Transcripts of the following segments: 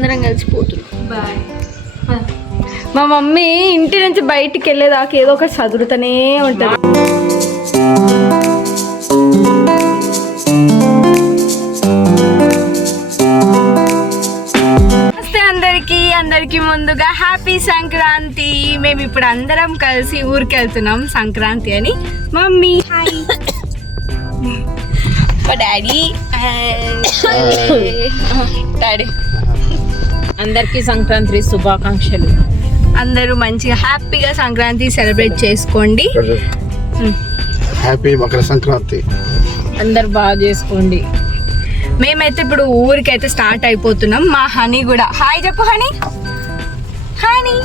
అందరం కలిసిపోతున్నాం. మా మమ్మీ ఇంటి నుంచి బయటికి వెళ్ళేదాకా ఏదో ఒకటి చదువుతూనే ఉంటుంది. అందరికి ముందుగా హ్యాపీ సంక్రాంతి. మేము ఇప్పుడు అందరం కలిసి ఊరికి వెళ్తున్నాం సంక్రాంతి అని. మమ్మీ హాయ్, మా డాడీ డాడీ అందరికీ సంక్రాంతి శుభాకాంక్షలు. అందరూ మంచిగా హ్యాపీగా సంక్రాంతి సెలబ్రేట్ చేసుకోండి. హ్యాపీ మకర సంక్రాంతి. అందరు బాగా చేసుకోండి. మేమైతే ఇప్పుడు ఊరికైతే స్టార్ట్ అయిపోతున్నాం. మా హనీ కూడా హాయ్ చెప్పు. హనీ హనీ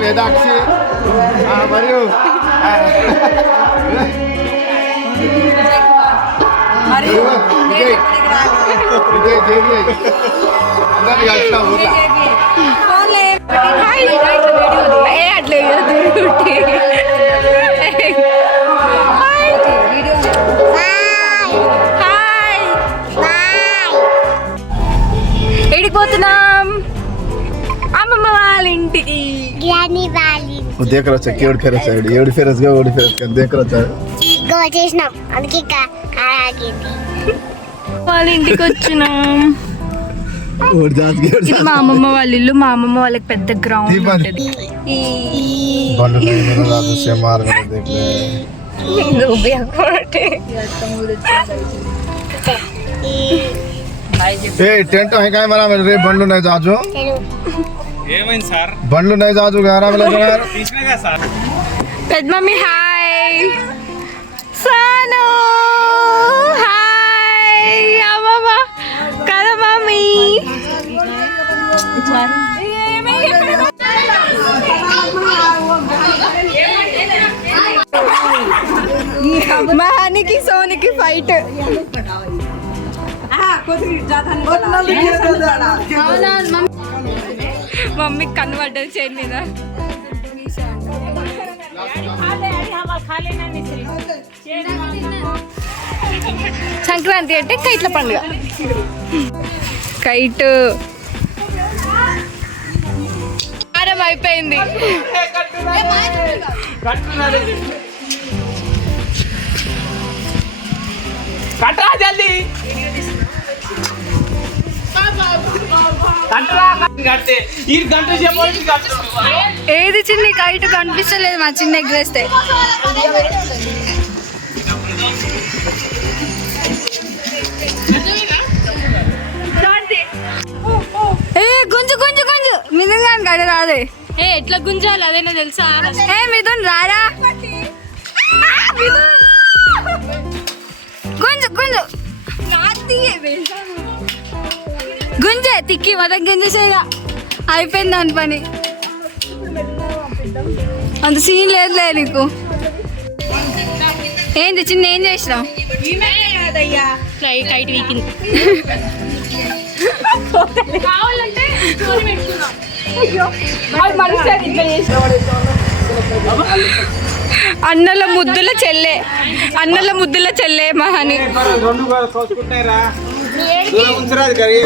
వేదాక్షి మరియు ఎడిపోతున్నాం అమ్మమ్మ వాళ్ళ ఇంటికి. देख रहा है केवड़ फेरस है एवड़ फेरस गा ओडी फेरस का देख रहा है गो చేసినాం అందుకే ఆగింది. వాళ్ళ ఇంటికి వచ్చినాం. ओड जात के ఇది మా అమ్మమ్మ వాళ్ళ ఇల్లు. మా అమ్మమ్మ వాళ్ళకి పెద్ద గ్రౌండ్ ఉంటుంది. बंद मेरा रात से मार में देख ले నువ్వే కొట్టే ए टेंट है काय मरा मेरे रे बंडू नहीं जाजो ఏమైంది సార్? బండ్లు నై జాజు గారా వెళ్ళారు తీసినాగా సార్. పెద్ద మమ్మీ హాయ్. సాను హాయ్. అమ్మమ్మ కదా మమ్మీ. మా హనీకి సోనికి ఫైట్. మమ్మీ కన్ను పడ్డది చైన్ మీద. సంక్రాంతి అంటే కైట్ల పండుగ. కైట్ ఆరం అయిపోయింది. కట్టరా జల్దీ. ఏది చిన్ని కైట్ కనిపిస్తలేదు. మా చిన్న ఎగ్రేస్తే గుంజు గుంజు గుంజు మిథున్ గాని కడ రాదే. ఎట్లా గుంజాలి అదేనా తెలుసా? మిథున్ రారా. గుంజు గుంజు గుంజే తిక్కి మొదటి గుంజేసేగా అయిపోయింది దాని పని. అంత సీన్ లేదులే నీకు. ఏంది చిన్న ఏం చేసినావు? కైట్ వీకింది. అన్నల ముద్దుల చెల్లె మహాని. రెండు కోసుకుంటారా దూరం ఉంచరాదు గవి.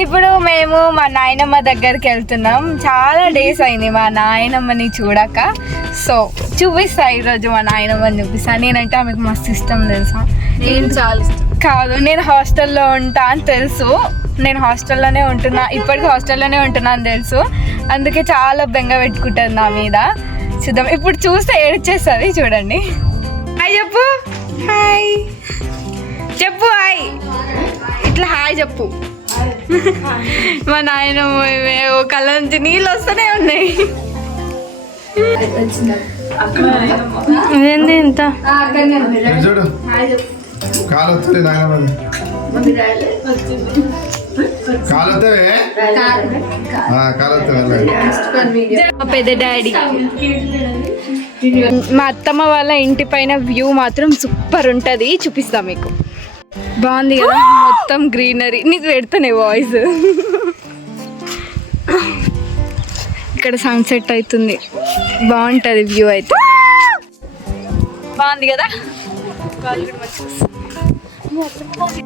ఇప్పుడు మేము మా నాయనమ్మ దగ్గరికి వెళ్తున్నాం. చాలా డేస్ అయింది మా నాయనమ్మని చూడక. సో చూపిస్తా ఈరోజు మా నాయనమ్మని చూపిస్తా. నేనంటే ఆమెకు మస్తు ఇష్టం తెలుసా. నేను చాలా ఇష్టం. కాదు, నేను హాస్టల్లో ఉంటా అని తెలుసు. నేను హాస్టల్లోనే ఉంటున్నా, ఇప్పటికీ హాస్టల్లోనే ఉంటున్నా అని తెలుసు. అందుకే చాలా బెంగ పెట్టుకుంటుంది నా మీద. చూద్దాం, ఇప్పుడు చూస్తే ఏడ్చేస్తుంది. చూడండి. హాయ్ చెప్పు. హాయ్ చెప్పు. హాయ్ ఇట్లా హాయ్ చెప్పు. మా నాయనమ్మ కళ్ళ నుంచి నీళ్ళు వస్తూనే ఉన్నాయి. అదేంది ఇంత చూడు కాలు వస్తుంది నాయనమ్మది. కాలు వస్తావే కాలు వస్తావే. మా పెద్ద డాడీ. మా అత్తమ్మ వాళ్ళ ఇంటి పైన వ్యూ మాత్రం సూపర్ ఉంటుంది. చూపిస్తా మీకు. బాగుంది కదా, మొత్తం గ్రీనరీ. నీకు పెడతానే వాయిస్. ఇక్కడ సన్సెట్ అవుతుంది, బాగుంటుంది వ్యూ అయితే. బాగుంది కదా.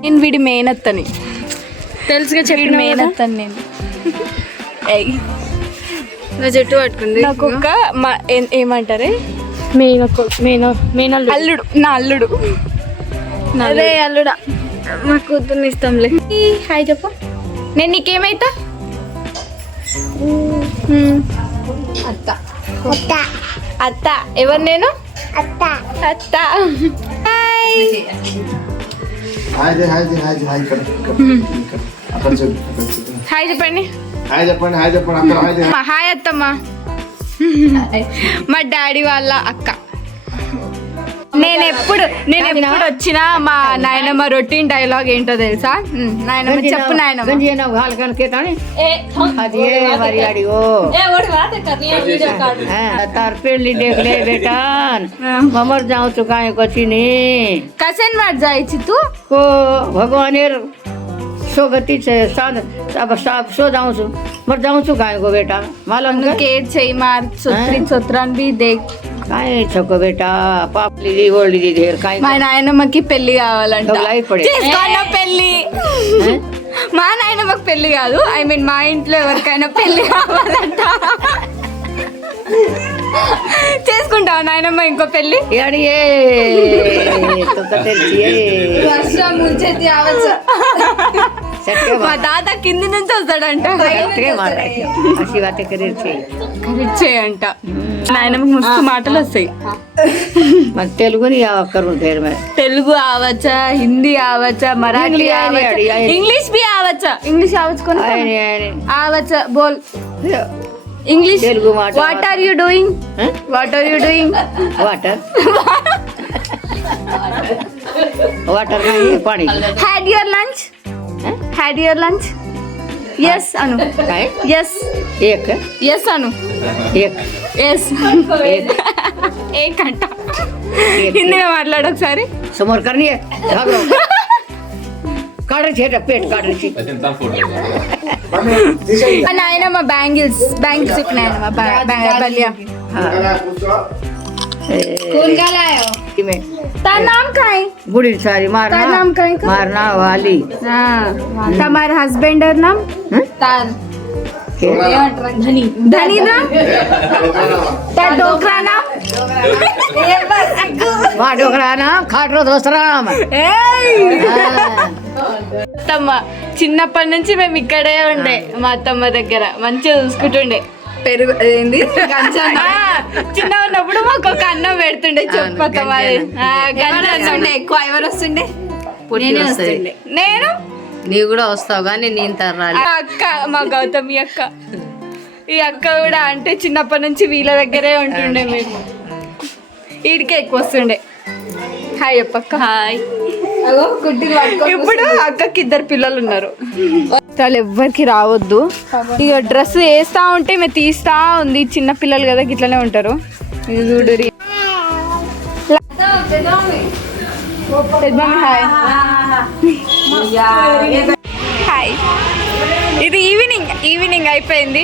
నేను వీడి మేనత్తని తెలుసుగా, చెప్పి మేనత్తని నేను. నా జుట్టు పట్టుకుంది. నాకు ఒక ఏమంటారే అల్లుడు. నా అల్లుడు. అదే అల్లుడా, మా కూతుర్ని ఇస్తాంలే. హాయ్ చెప్పు. నేను నీకేమైతా? అత్త. అత్త అత్త. ఎవరు నేను? అత్త అత్త. హాయ్. హాయ్ చెప్పండి. హాయ్ చెప్పండి. హాయ్ చెప్పండి. అక్కడ హాయ్ చెప్పండి. హాయ్ అత్తమ్మ. మా డాడీ వాళ్ళ అక్క. నేను ఎప్పుడు వచ్చినా మా నాయనమ్మ రొటీన్ డైలాగ్ ఏంటో తెలుసా? నాయనమ్మ చెప్పు. నాయనమ్మ तार पेली देख ले बेटा ममर जाऊँ चुकाए कची ने कसन मर जायची तू को भगवानेर सोगती से साध अब सो जाऊँ छु मर जाऊँ चुकाए को बेटा मालूम का केर छई मार सोत्रान भी देख काय छको बेटा पापली ओल्डी ढेर काय మా నాయనమ్మకి పెళ్లి కావాలంట. డబ్బులు పడే చేసుకోనా పెళ్లి? మా నాయనమ్మకి పెళ్లి కాదు, ఐ మీన్ మా ఇంట్లో ఎవరికైనా పెళ్లి కావాలంట. చేసుకుంటావా నాయనమ్మ ఇంకో పెళ్లి? మా తాత కింది నుంచి వస్తాడంట. చేయంట. నాయనమ్మకి మస్తు మాటలు వస్తాయి. తెలుగుని తెలుగు ఆవచ్చా, హిందీ ఆవచ్చా, మరాఠీ ఆవచ్చా, ఇంగ్లీష్ भी ఆవచ్చా? ఇంగ్లీష్ ఆవచ్చు ఆవచ్చా? బోల్ ఇంగ్లీష్. తెలుగు మాట. What are you doing? What are you doing? Water water పానీ. Had your lunch? Had your lunch? Yes అను. ఎస్ ఏక్ ఎస్ అను. ఏక్ ఎస్ ఏ కంట. హిందీలో మాట్లాడు ఒకసారి. समोर करनी है काढ पेट काढ నాయనమ్మ బ్యాంగిల్స్ నాయనమ్మ బలియా. ता नाम का है? बुढ़ी सारी ता नाम का है? मारना वाली. तुम्हारे हस्बैंडर नाम? तार धनी नाम? ता डोकरा नाम? మా డోకరా ఖాట్రో దోసరామ్. అత్తమ్మ చిన్నప్పటి నుంచి మేము ఇక్కడే ఉండే. మా అత్తమ్మ దగ్గర మంచిగా చూసుకుంటుండే. పెరుగు ఏంది చిన్న ఉన్నప్పుడు మాకు ఒక అన్నం పెడుతుండే. చెప్పత్తమ్మ గంజండే. ఎక్కువ ఎవరు వస్తుండే? నేను. నీవు కూడా వస్తావు కానీ నేను తర్రాలి. మా అక్క, మా గౌతమి అక్క. ఈ అక్క కూడా అంటే చిన్నప్పటి నుంచి వీళ్ళ దగ్గరే ఉంటుండే. మేము వీడికే ఎక్కువ వస్తుండే. హాయ్ చెప్పక్క. హాయ్. ఇప్పుడు అక్కకి 2 పిల్లలు ఉన్నారు. వాళ్ళు ఎవ్వరికి రావద్దు. ఇక డ్రెస్ వేస్తా ఉంటే మేము తీస్తా ఉంది. చిన్న పిల్లలు కదా ఇట్లనే ఉంటారు. ఇది చూడు హాయ్ హాయ్. ఇది ఈవినింగ్ అయిపోయింది.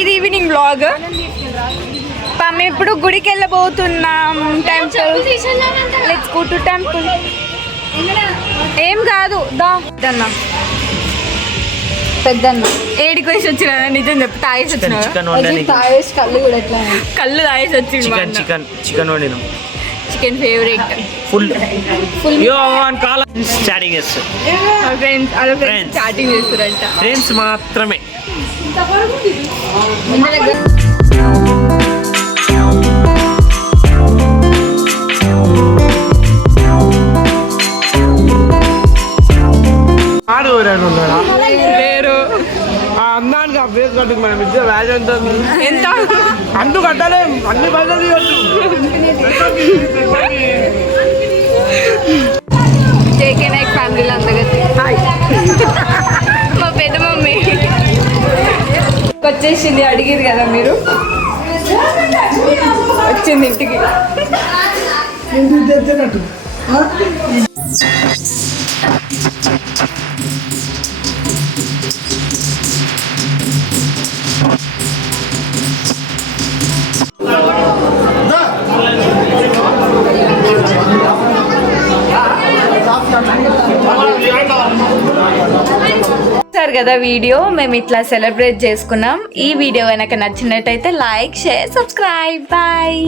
ఇది ఈవినింగ్ బ్లాగ్. మేము ఇప్పుడు గుడికి వెళ్ళబోతున్నాం. Temple. Let's go to temple. ఏం కాదు పెద్దన్న ఏడికి వేసి వచ్చిన నిజం చెప్పి తాగేసి వచ్చిన తాగేసి కళ్ళు కూడా ఎట్లా కళ్ళు తాగేసి వచ్చింది. చికెన్ ఫేవరెట్ ఫుల్ చాటింగ్ చేస్తారు చాటింగ్ చేస్తారంట. ఫ్రెండ్స్ మాత్రమే. లేరు అన్నానికి ఆ ఫేస్ కట్టుకు మనం ఇచ్చే వాల్యూ ఎంత అందుకు కట్టాలి. అన్ని పైసలు ఇవ్వచ్చు. జేకే నాయక్ ఫ్యామిలీలో అందగతి మా పెద్ద మమ్మీ వచ్చేసింది. అడిగిరు కదా మీరు, వచ్చింది ఇంటికి. చూసారు కదా వీడియో. మేము ఇట్లా సెలబ్రేట్ చేసుకున్నాం. ఈ వీడియో కనుక నచ్చినట్టయితే లైక్, షేర్, సబ్స్క్రైబ్. బాయ్.